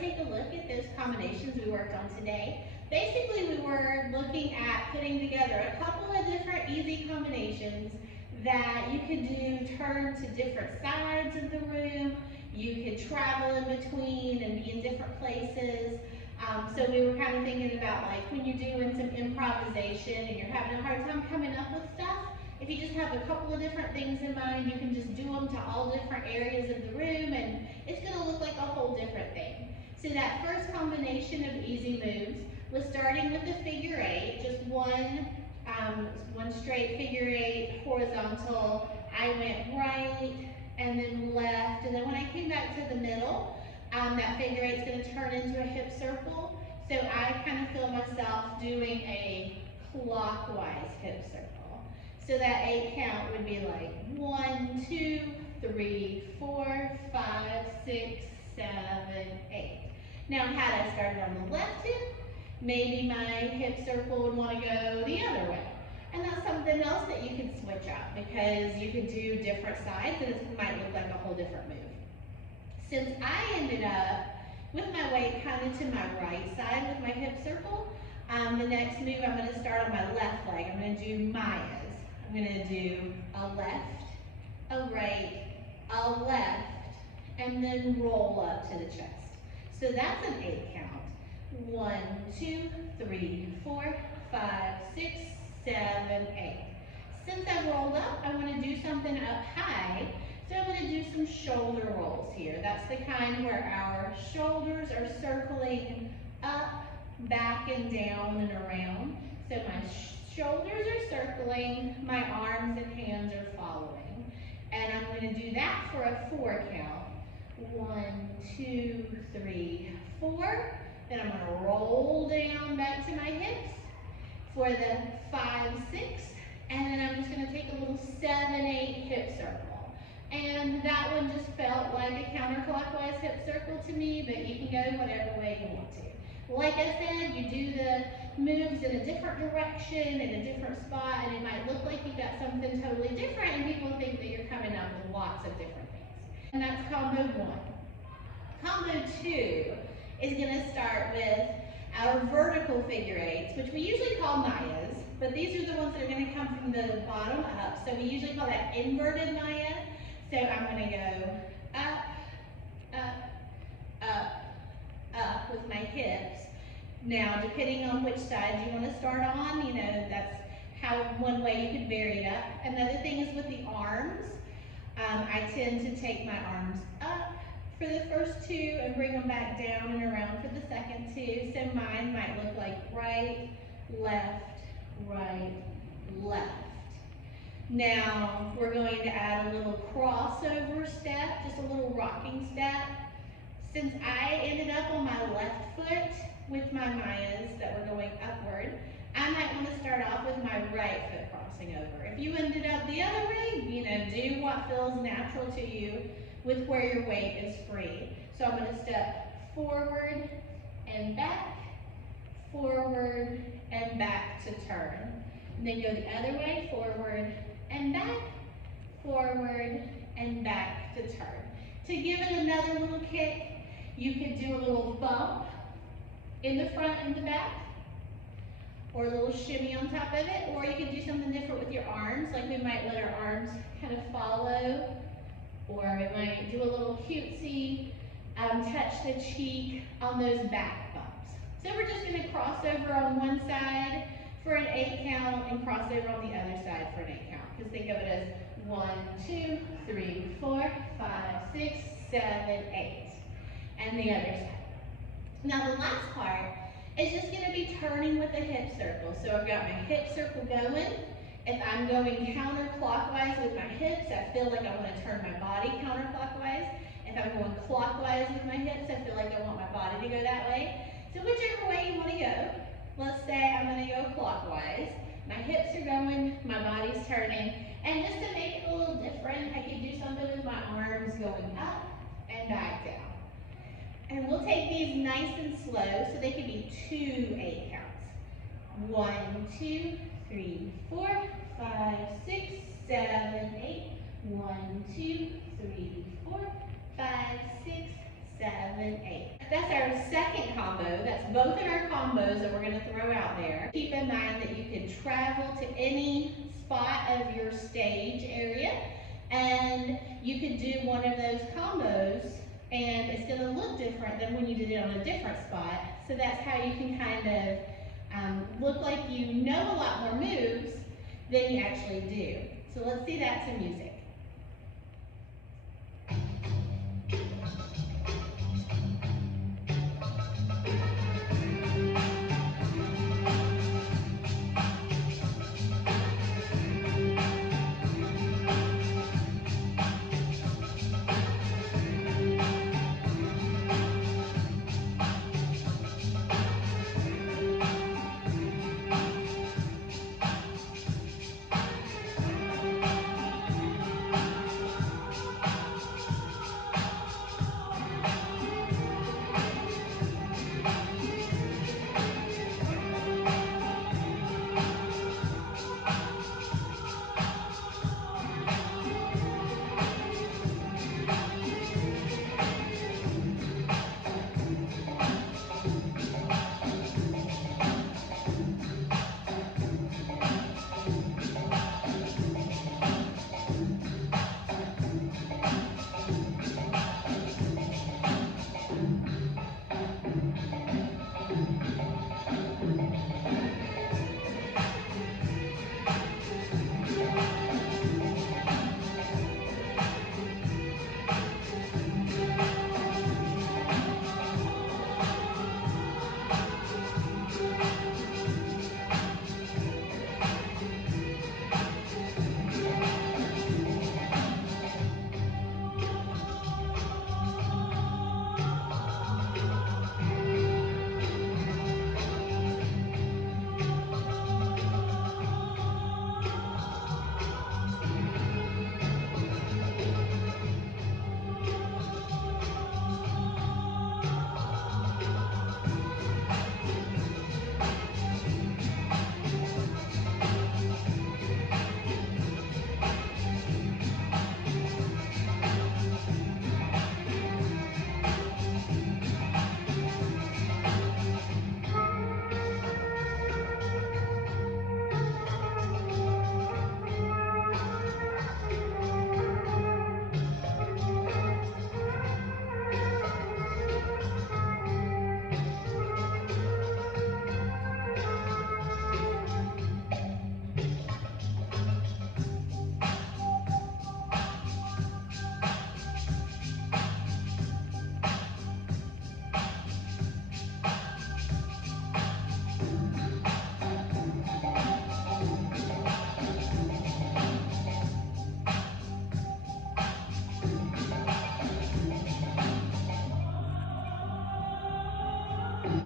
take a look at those combinations we worked on today. Basically, we were looking at putting together a couple of different easy combinations that you could do, turn to different sides of the room. You could travel in between and be in different places. So we were kind of thinking about like when you're doing some improvisation and you're having a hard time coming up with stuff, if you just have a couple of different things in mind, you can just do them to all different areas of the room and it's going to look like a whole different thing. So that first combination of easy moves was starting with the figure eight, just one straight figure eight, horizontal. I went right and then left, and then when I came back to the middle, that figure eight is going to turn into a hip circle. So I kind of feel myself doing a clockwise hip circle. So that 8 count would be like 1, 2, 3, 4, 5, 6, 7, 8. Now had I started on the left hip, maybe my hip circle would want to go the other way. And that's something else that you can switch up because you could do different sides and it might look like a whole different move. Since I ended up with my weight kind of to my right side with my hip circle, the next move I'm going to start on my left leg. I'm going to do Maya's. I'm going to do a left, a right, a left, and then roll up to the chest. So that's an 8 count. 1, 2, 3, 4, 5, 6, 7, 8. Since I rolled up, I want to do something up high. So I'm going to do some shoulder rolls here. That's the kind where our shoulders are circling up, back, and down and around. So my shoulders are circling, my arms and hands are following. And I'm going to do that for a 4 count. 1, 2, 3, 4. Then I'm going to roll down back to my hips for the 5, 6. And then I'm just going to take a little 7, 8 hip circle. And that one just felt like a counterclockwise hip circle to me, but you can go whatever way you want to. Like I said, you do the moves in a different direction, in a different spot, and it might look like you've got something totally different, and people think that you're coming up with lots of different things. And that's combo 1. Combo 2 is going to start with our vertical figure eights, which we usually call Mayas, but these are the ones that are going to come from the bottom up. So we usually call that inverted Maya. So I'm going to go up, up, up, up with my hips. Now, depending on which side you want to start on, you know, that's how one way you could vary it up. Another thing is with the arms. I tend to take my arms up for the first 2 and bring them back down and around for the second 2. So mine might look like right, left, left. Now we're going to add a little crossover step, just a little rocking step. Since I ended up on my left foot with my Mayas that were going upward, I might want to start off with my right foot crossing over. If you ended up the other way, you know, do what feels natural to you with where your weight is free. So I'm going to step forward and back, forward and back to turn. And then go the other way, forward and back, forward and back to turn. To give it another little kick, you could do a little bump in the front and the back, or a little shimmy on top of it, or you could do something different with your arms, like we might let our arms kind of follow, or we might do a little cutesy touch the cheek on those back bumps. So we're just going to cross over on one side for an 8 count and cross over on the other side for an 8 count. Just think of it as 1, 2, 3, 4, 5, 6, 7, 8. And the other side. Now the last part is just going to be turning with a hip circle. So I've got my hip circle going. If I'm going counterclockwise with my hips, I feel like I want to turn my body counterclockwise. If I'm going clockwise with my hips, I feel like I want my body to go that way. So whichever way you want to go. Let's say I'm going to go clockwise. My hips are going, my body's turning. And just to make it a little different, I could do something with my arms going up and back down. And we'll take these nice and slow so they can be 2 8 counts. 1, 2, 3, 4, 5, 6, 7, 8. 1, 2, 3, 4, 5, 6, 7, 8. that's our second combo. That's both in our combos that we're gonna throw out there. Keep in mind that you can travel to any spot of your stage area, and you could do one of those combos, and it's gonna look different than when you did it on a different spot. So that's how you can kind of look like you know a lot more moves than you actually do. So let's see that to music.